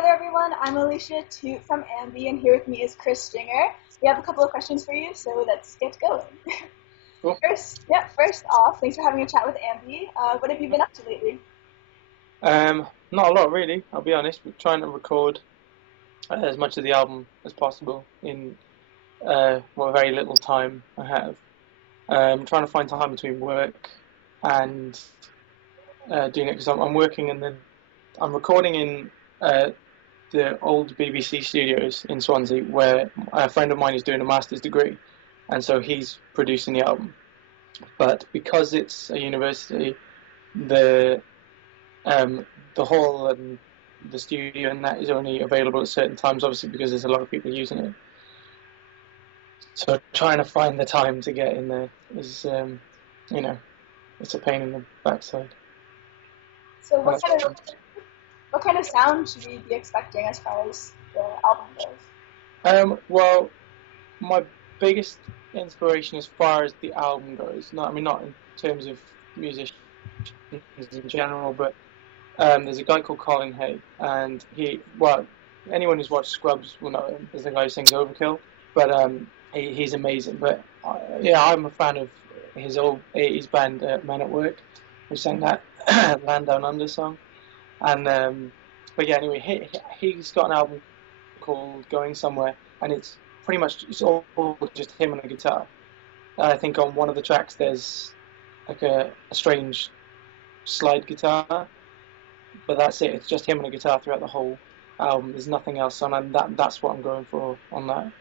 Hi there, everyone. I'm Alicia Toot from AMBY, and here with me is Chris Stringer. We have a couple of questions for you, so let's get going. Cool. First off, thanks for having a chat with AMBY. What have you been up to lately? Not a lot really, I'll be honest. We're trying to record as much of the album as possible in very little time I have. Trying to find time between work and doing it because I'm working and then I'm recording in the old BBC studios in Swansea where a friend of mine is doing a master's degree, and so he's producing the album. But because it's a university, the hall and the studio and that is only available at certain times, obviously because there's a lot of people using it. So trying to find the time to get in there is, it's a pain in the backside. So what kind of sound should we be expecting as far as the album goes? Well, my biggest inspiration as far as the album goes, not in terms of musicians in general, but there's a guy called Colin Hay, and anyone who's watched Scrubs will know him. There's the guy who sings Overkill, but he's amazing. But I'm a fan of his old 80s band, Men at Work, who sang that Land Down Under song. And but yeah, anyway, he's got an album called Going Somewhere, and it's all just him and a guitar. And I think on one of the tracks there's like a strange slide guitar, but that's it. It's just him and a guitar throughout the whole album. There's nothing else on, and that's what I'm going for on that.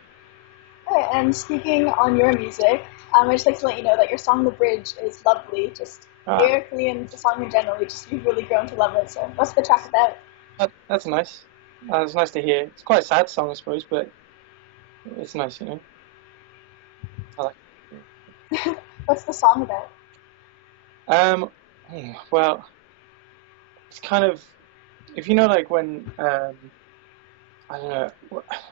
Okay, and speaking on your music, I'd just like to let you know that your song "The Bridge" is lovely, just lyrically and the song in general. You've really grown to love it. So, what's the track about? That's nice. It's nice to hear. It's quite a sad song, I suppose, but it's nice, I like it. What's the song about? Well, it's kind of, if you know, like when I don't know,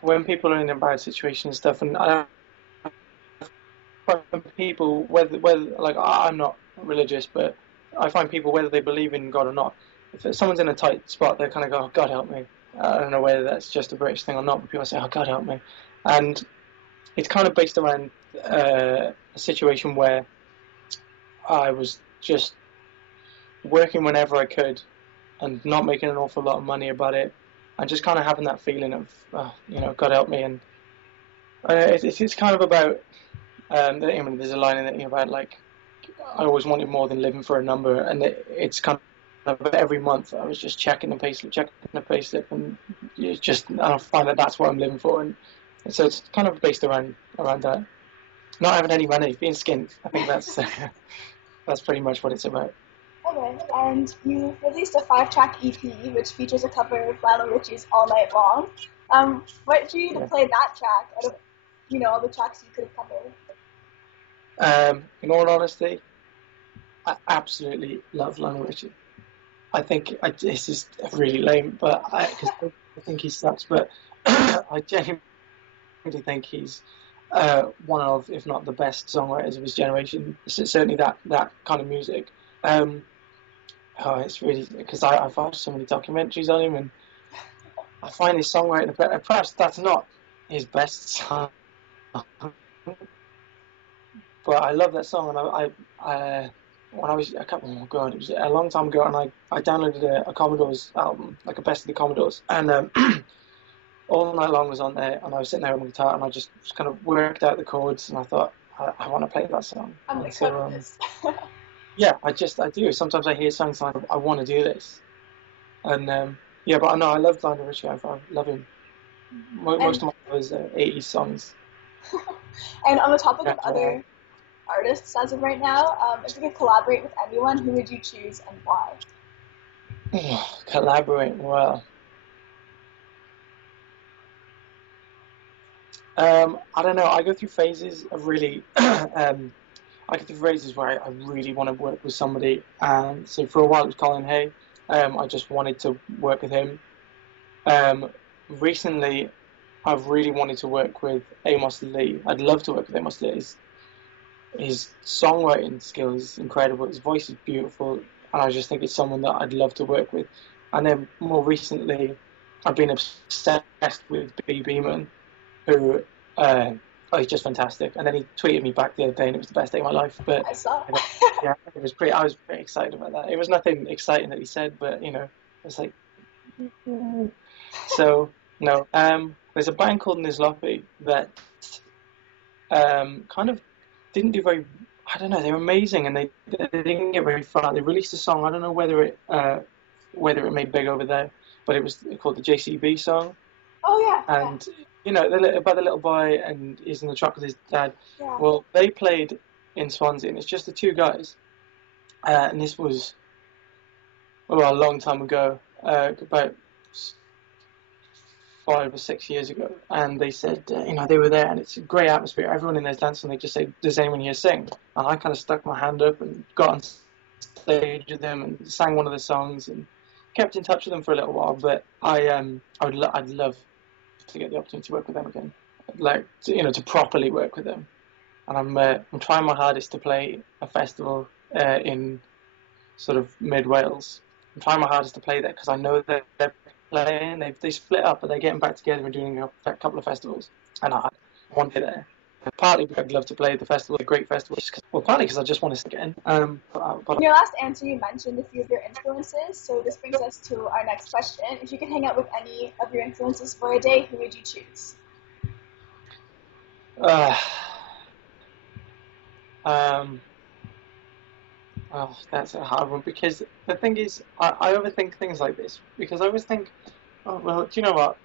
when people are in a bad situation and stuff, and when people, whether like I'm not religious, but I find people, whether they believe in God or not, if someone's in a tight spot, they kind of go, "Oh, God help me." I don't know whether that's just a British thing or not, but people say, "Oh, God help me," and it's kind of based around a situation where I was just working whenever I could and not making an awful lot of money about it, and just kind of having that feeling of, God help me. And it's kind of about, there's a line in it about, like, I always wanted more than living for a number, and it's kind of every month I was just checking the payslip, and I find that that's what I'm living for, and so it's kind of based around that. Not having any money, being skint. I think that's that's pretty much what it's about. Okay, and you released a 5-track EP which features a cover of Lionel Richie's "All Night Long." What drew you to play that track out of, all the tracks you could have covered? In all honesty, I absolutely love Lionel Richie. I think this is really lame, but I think he sucks. But I genuinely think he's one of, if not the best songwriters of his generation. Certainly that kind of music. It's really, because I've watched so many documentaries on him, and I find his songwriting, perhaps that's not his best song, but I love that song. And when I was it was a long time ago, and I downloaded a Commodore's album, like a Best of the Commodores, and All Night Long was on there, and I was sitting there with my guitar, and I just kind of worked out the chords, and I thought, I want to play that song. I'm excited. Yeah, I do. Sometimes I hear songs and I want to do this. And but no, I love Lionel Richie. I love him. Most of my was 80s songs. And on the topic of other artists as of right now, if you could collaborate with anyone, who would you choose and why? Collaborate, well. I don't know. I go through phases of really where I really want to work with somebody, and so for a while it was Colin Hay. I just wanted to work with him. Recently, I've really wanted to work with Amos Lee. I'd love to work with Amos Lee. His songwriting skill is incredible. His voice is beautiful, and I just think it's someone that I'd love to work with. And then more recently, I've been obsessed with B. Beeman, who he's just fantastic. And then he tweeted me back the other day, and it was the best day of my life. But I saw. yeah, it was pretty. I was pretty excited about that. It was nothing exciting that he said, but it's like so. No, there's a band called Nizlopi that kind of didn't do very. I don't know. They were amazing, and they didn't get very far. They released a song. I don't know whether it made big over there, but it was called the JCB song. Oh yeah. And about the little boy, and he's in the truck with his dad. Yeah. Well, they played in Swansea, and it's just the two guys. And this was a long time ago, about 5 or 6 years ago. And they said, they were there, and it's a great atmosphere. Everyone in there's dancing. They just say, "Does anyone here sing?" And I kind of stuck my hand up and got on stage with them and sang one of the songs and kept in touch with them for a little while. But I'd love to get the opportunity to work with them again, like to properly work with them. And I'm trying my hardest to play a festival in sort of mid Wales. I'm trying my hardest to play there because I know that they're playing. They split up, but they're getting back together and doing a couple of festivals. And I want to be there. Partly because I'd love to play the festival, a great festival. Partly because I just want to sing again. In your last answer, you mentioned a few of your influences. So this brings us to our next question. If you could hang out with any of your influences for a day, who would you choose? That's a hard one because the thing is, I overthink things like this because I always think, oh well, do you know what?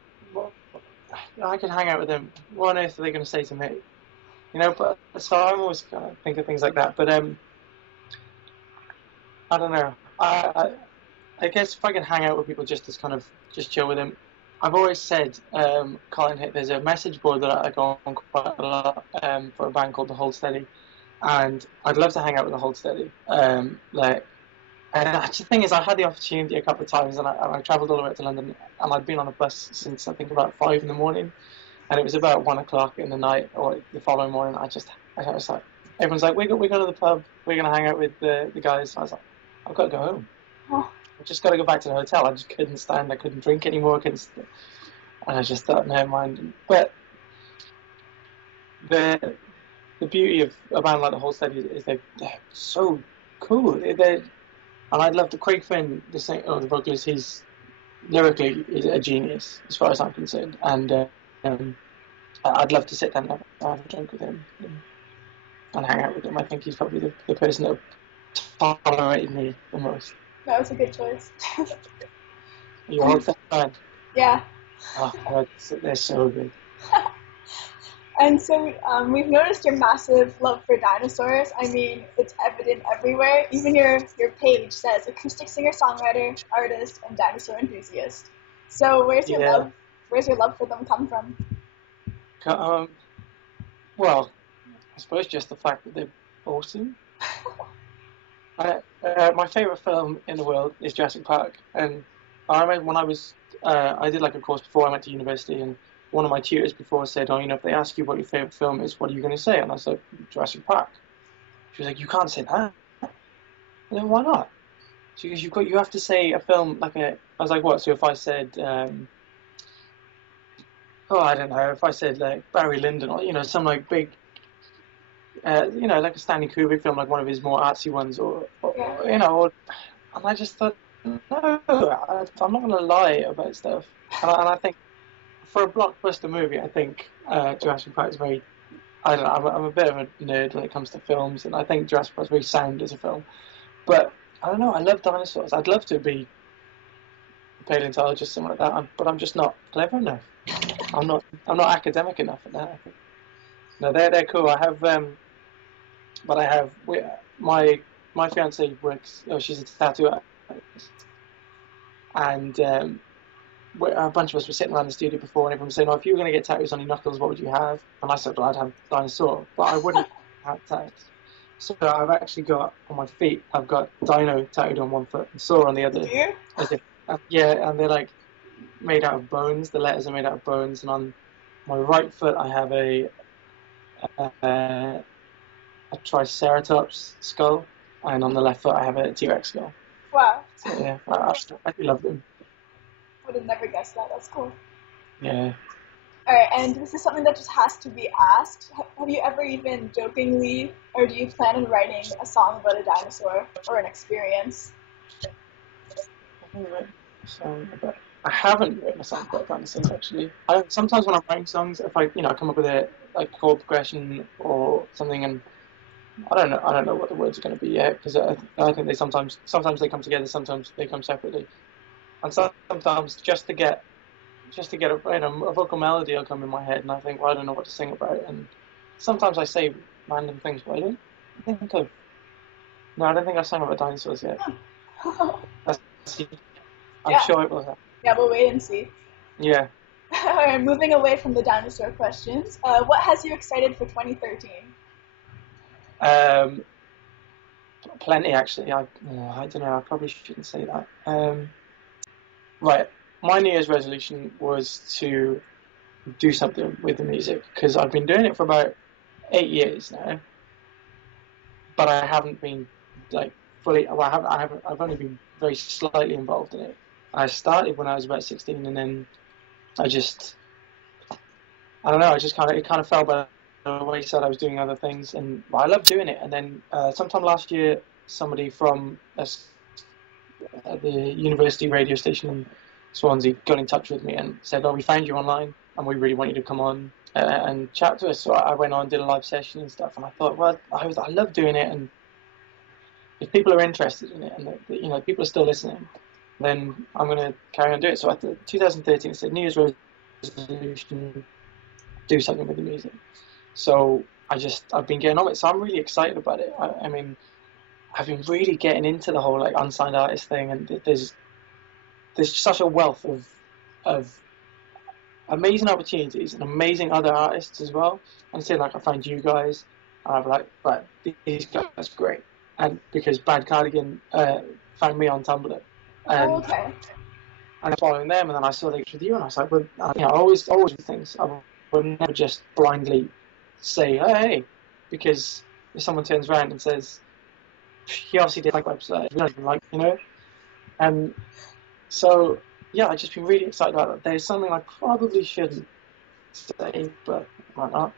I could hang out with them. What on earth are they going to say to me? But so I'm always kind of think of things like that. But I don't know. I guess if I can hang out with people just chill with them. I've always said, Colin, there's a message board that I go on quite a lot for a band called The Hold Steady, and I'd love to hang out with The Hold Steady. And the thing is, I had the opportunity a couple of times, and I travelled all the way to London, and I'd been on a bus since I think about 5 in the morning. And it was about 1 o'clock in the night or the following morning. I was like, everyone's like, we go to the pub. We're gonna hang out with the guys. I was like, I've got to go home. Oh. I just got to go back to the hotel. I just couldn't stand. I couldn't drink anymore. And I just thought, never mind. But the beauty of a band like The Whole Steady is they're so cool. And I'd love to. Craig Finn, the vocalist, he's lyrically a genius as far as I'm concerned. And I'd love to sit down and have a drink with him and hang out with him. I think he's probably the person that tolerated me the most. That was a good choice. You're a whole fan? Yeah. Oh, God, they're so good. And so we've noticed your massive love for dinosaurs. I mean, it's evident everywhere. Even your page says acoustic singer-songwriter, artist, and dinosaur enthusiast. So where's your love for them come from? Well, I suppose just the fact that they're awesome. My favourite film in the world is Jurassic Park, and I remember when I did like a course before I went to university, and one of my tutors before said, if they ask you what your favourite film is, what are you going to say? And I said, Jurassic Park. She was like, you can't say that. And then why not? She goes, you have to say a film like a. I was like, what? So if I said, I don't know, if I said like Barry Lyndon or some like big. Like a Stanley Kubrick film, like one of his more artsy ones, and I just thought, no, I'm not going to lie about stuff. And I think for a blockbuster movie, I think Jurassic Park is very, I don't know, I'm a bit of a nerd when it comes to films, and I think Jurassic Park is very sound as a film. But I don't know, I love dinosaurs. I'd love to be a paleontologist, something like that, but I'm just not clever enough. I'm not academic enough at that. I think. No, they're cool. I have, my fiance works. She's a tattoo artist, and a bunch of us were sitting around the studio before, and everyone was saying, if you were going to get tattoos on your knuckles, what would you have? And I said, I'd have dinosaur, but I wouldn't have tattoos. So I've actually got on my feet, I've got dino tattooed on one foot and saw on the other. Yeah, and they're like made out of bones. The letters are made out of bones, and on my right foot I have a Triceratops skull, and on the left foot I have a T-Rex skull. Wow. So yeah, I do love them. would have never guessed that. That's cool. Yeah. Alright, and this is something that just has to be asked. Have you ever even jokingly, or do you plan on writing a song about a dinosaur or an experience? I haven't written a song about dinosaurs actually. Sometimes when I'm writing songs, if I come up with a chord progression or something, and I don't know what the words are going to be yet, because I think they sometimes they come together, sometimes they come separately, and sometimes just to get a vocal melody will come in my head, and I think, well, I don't know what to sing about, and sometimes I say random things, but I don't think I've sung about dinosaurs yet. I'm sure it will happen. Yeah, we'll wait and see. Yeah. Alright, moving away from the dinosaur questions, what has you excited for 2013? Plenty, actually. I don't know. I probably shouldn't say that. Right. My New Year's resolution was to do something with the music, because I've been doing it for about 8 years now, but I haven't been fully. Well, I've only been very slightly involved in it. I started when I was about 16, and then I don't know. It kind of fell by the wayside. I was doing other things, and I love doing it. And then sometime last year, somebody from the university radio station in Swansea got in touch with me and said, "Oh, we found you online, and we really want you to come on and chat to us." So I went on, did a live session and stuff, and I thought, well, I love doing it, and if people are interested in it, and people are still listening, then I'm going to carry on doing it. So at 2013, I said, New Year's resolution, do something with the music. So I've been getting on it, so I'm really excited about it. I mean, I've been really getting into the whole unsigned artist thing, and there's such a wealth of amazing opportunities and amazing other artists as well. And say I found you guys, and I'm like, right, these guys are great, and because Bad Cardigan found me on Tumblr, and okay. I'm following them, and then I saw they with you, and I was like, well, I always do things. I would never just blindly say, hey, because if someone turns around and says, he obviously did like website, we don't even like, and so yeah, I've just been really excited about that. There's something I probably shouldn't say, but why not?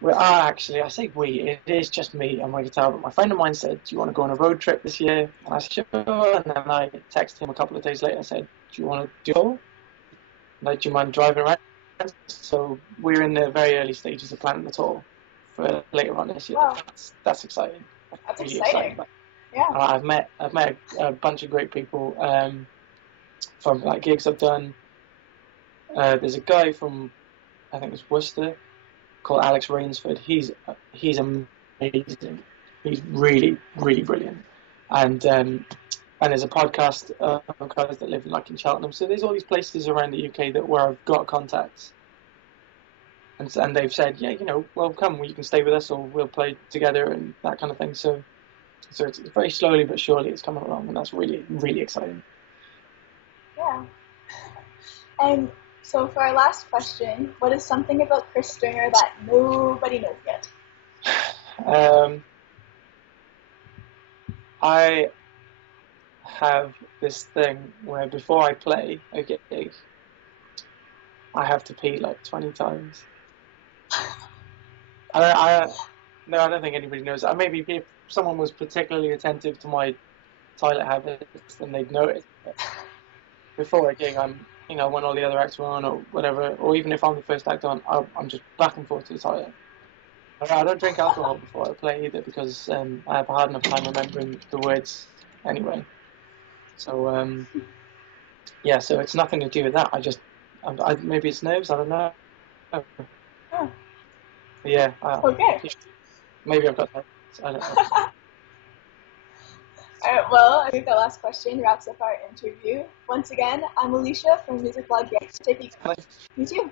Well, actually, I say we. It is just me and my guitar. But my friend of mine said, "Do you want to go on a road trip this year?" And I said, "Sure." And then I texted him a couple of days later and said, "Do you want to do it? Like, do you mind driving around?" So we're in the very early stages of planning the tour for later on this year. Wow. That's exciting. That's really exciting. Yeah. I've met a bunch of great people from gigs I've done. There's a guy from, I think it's Worcester, called Alex Rainsford. He's amazing. He's really, really brilliant. And there's a podcast of guys that live in Cheltenham. So there's all these places around the UK where I've got contacts. And they've said, yeah, well, come, you can stay with us, or we'll play together and that kind of thing. So it's very slowly but surely it's coming along, and that's really, really exciting. Yeah. And so for our last question, what is something about Chris Stringer that nobody knows yet? I have this thing where before I play a gig, I have to pee 20 times. I don't think anybody knows that. Maybe if someone was particularly attentive to my toilet habits, then they'd notice. But before a gig, when all the other acts are on or whatever, or even if I'm the first act on, I'm just back and forth to the toilet. I don't drink alcohol before I play either, because I have a hard enough time remembering the words anyway. So yeah, so it's nothing to do with that. Maybe it's nerves. I don't know. Oh. Yeah. Okay. Maybe I've got that. I don't know. Alright, well, I think the last question wraps up our interview. Once again, I'm Alicia from Music Blog Games. Take care. Bye. You too.